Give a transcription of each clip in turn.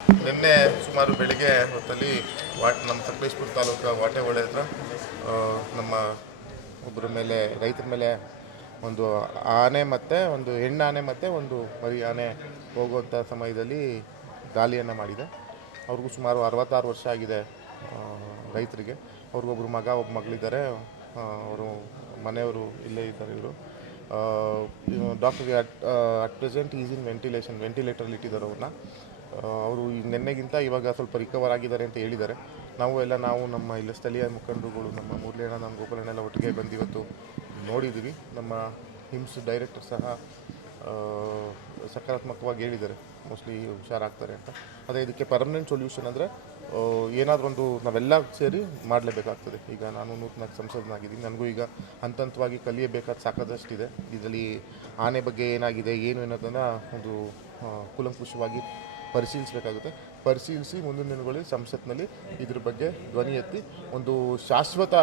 ನಿನ್ನೆ ಸುಮಾರು ಬೆಳಿಗ್ಗೆ ಹೊತ್ತಲ್ಲಿ ನಮ್ಮ ಸಕಲೇಶ್ಪುರ ತಾಲೂಕು ವಾಟೆಹೊಳೆ ಹತ್ರ ನಮ್ಮ ಒಬ್ಬರ ಮೇಲೆ ರೈತರ ಮೇಲೆ ಒಂದು ಆನೆ ಮತ್ತು ಒಂದು ಹೆಣ್ಣಾನೆ ಮತ್ತು ಒಂದು ಮರಿ ಆನೆ ಹೋಗುವಂಥ ಸಮಯದಲ್ಲಿ ದಾಳಿಯನ್ನು ಮಾಡಿದೆ. ಅವ್ರಿಗೂ ಸುಮಾರು 66 ವರ್ಷ ಆಗಿದೆ ರೈತರಿಗೆ. ಅವ್ರಿಗೊಬ್ಬರು ಮಗ ಒಬ್ಬ ಮಗಳಿದ್ದಾರೆ. ಅವರು ಮನೆಯವರು ಇಲ್ಲೇ ಇದ್ದಾರೆ. ಇವರು ಡಾಕ್ಟರ್ಗೆ ಅಟ್ ಪ್ರೆಸೆಂಟ್ ಈಸ್ ಇನ್ ವೆಂಟಿಲೇಟರ್ಲಿ ಇಟ್ಟಿದ್ದಾರೆ ಅವ್ರನ್ನ. ಅವರು ನಿನ್ನೆಗಿಂತ ಇವಾಗ ಸ್ವಲ್ಪ ರಿಕವರ್ ಆಗಿದ್ದಾರೆ ಅಂತ ಹೇಳಿದ್ದಾರೆ. ನಾವು ನಮ್ಮ ಇಲ್ಲ ಸ್ಥಳೀಯ ಮುಖಂಡರುಗಳು, ನಮ್ಮ ಮುರಳಿಯಣ್ಣ, ನಮ್ಮ ಗೋಪಾಲಣ್ಣೆಲ್ಲ ಒಟ್ಟಿಗೆ ಬಂದು ಇವತ್ತು ನೋಡಿದ್ದೀವಿ. ನಮ್ಮ ಹಿಮ್ಸ್ ಡೈರೆಕ್ಟರ್ ಸಹ ಸಕಾರಾತ್ಮಕವಾಗಿ ಹೇಳಿದ್ದಾರೆ, ಮೋಸ್ಟ್ಲಿ ಹುಷಾರಾಗ್ತಾರೆ ಅಂತ. ಅದೇ ಇದಕ್ಕೆ ಪರ್ಮನೆಂಟ್ ಸೊಲ್ಯೂಷನ್ ಅಂದರೆ ಏನಾದರೂ ಒಂದು ನಾವೆಲ್ಲ ಸೇರಿ ಮಾಡಲೇಬೇಕಾಗ್ತದೆ. ಈಗ ನಾನು ನೂತನ ಸಂಸದನಾಗಿದ್ದೀನಿ. ನನಗೂ ಈಗ ಹಂತವಾಗಿ ಕಲಿಯಬೇಕಾದ ಸಾಕಾದಷ್ಟಿದೆ. ಇದರಲ್ಲಿ ಆನೆ ಬಗ್ಗೆ ಏನಾಗಿದೆ ಏನು ಅನ್ನೋದನ್ನು ಒಂದು ಕೂಲಂಕುಷವಾಗಿ ಪರಿಶೀಲಿಸಬೇಕಾಗುತ್ತೆ. ಪರಿಶೀಲಿಸಿ ಮುಂದಿನ ದಿನಗಳಲ್ಲಿ ಸಂಸತ್ನಲ್ಲಿ ಇದ್ರ ಬಗ್ಗೆ ಧ್ವನಿ ಎತ್ತಿ ಒಂದು ಶಾಶ್ವತ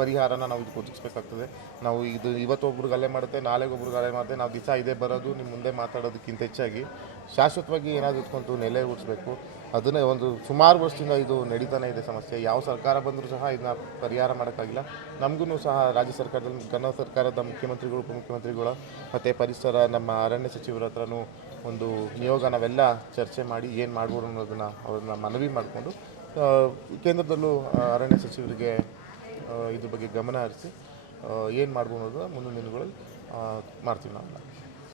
ಪರಿಹಾರನ ನಾವು ಇದಕ್ಕೆ ಒದಗಿಸ್ಬೇಕಾಗ್ತದೆ. ನಾವು ಇವತ್ತೊಬ್ರು ಗಲ್ಲೆ ಮಾಡುತ್ತೆ, ನಾಳೆಗೊಬ್ರು ಗಲ್ಲೆ ಮಾಡುತ್ತೆ, ನಾವು ದಿವಸ ಇದೇ ಬರೋದು ನಿಮ್ಮ ಮುಂದೆ ಮಾತಾಡೋದಕ್ಕಿಂತ ಹೆಚ್ಚಾಗಿ ಶಾಶ್ವತವಾಗಿ ಏನಾದರೂ ಇಟ್ಕೊಂಡು ನೆಲೆ ಉಳಿಸ್ಬೇಕು. ಅದನ್ನೇ ಒಂದು ಸುಮಾರು ವರ್ಷದಿಂದ ಇದು ನಡೀತಾನೆ ಇದೆ ಸಮಸ್ಯೆ. ಯಾವ ಸರ್ಕಾರ ಬಂದರೂ ಸಹ ಇದನ್ನ ಪರಿಹಾರ ಮಾಡೋಕ್ಕಾಗಿಲ್ಲ. ನಮಗೂ ಸಹ ರಾಜ್ಯ ಸರ್ಕಾರದಲ್ಲಿ ಕನ್ನಡ ಸರ್ಕಾರದ ಮುಖ್ಯಮಂತ್ರಿಗಳು, ಉಪಮುಖ್ಯಮಂತ್ರಿಗಳು ಮತ್ತು ಪರಿಸರ ನಮ್ಮ ಅರಣ್ಯ ಸಚಿವರ ಹತ್ರನೂ ಒಂದು ನಿಯೋಗ ನಾವೆಲ್ಲ ಚರ್ಚೆ ಮಾಡಿ ಏನು ಮಾಡ್ಬೋದು ಅನ್ನೋದನ್ನು ಅವ್ರನ್ನ ಮನವಿ ಮಾಡಿಕೊಂಡು ಕೇಂದ್ರದಲ್ಲೂ ಅರಣ್ಯ ಸಚಿವರಿಗೆ ಇದ್ರ ಬಗ್ಗೆ ಗಮನ ಹರಿಸಿ ಏನು ಮಾಡ್ಬೋದು ಅನ್ನೋದು ಮುಂದಿನ ದಿನಗಳಲ್ಲಿ ಮಾಡ್ತೀವಿ ನಾವು.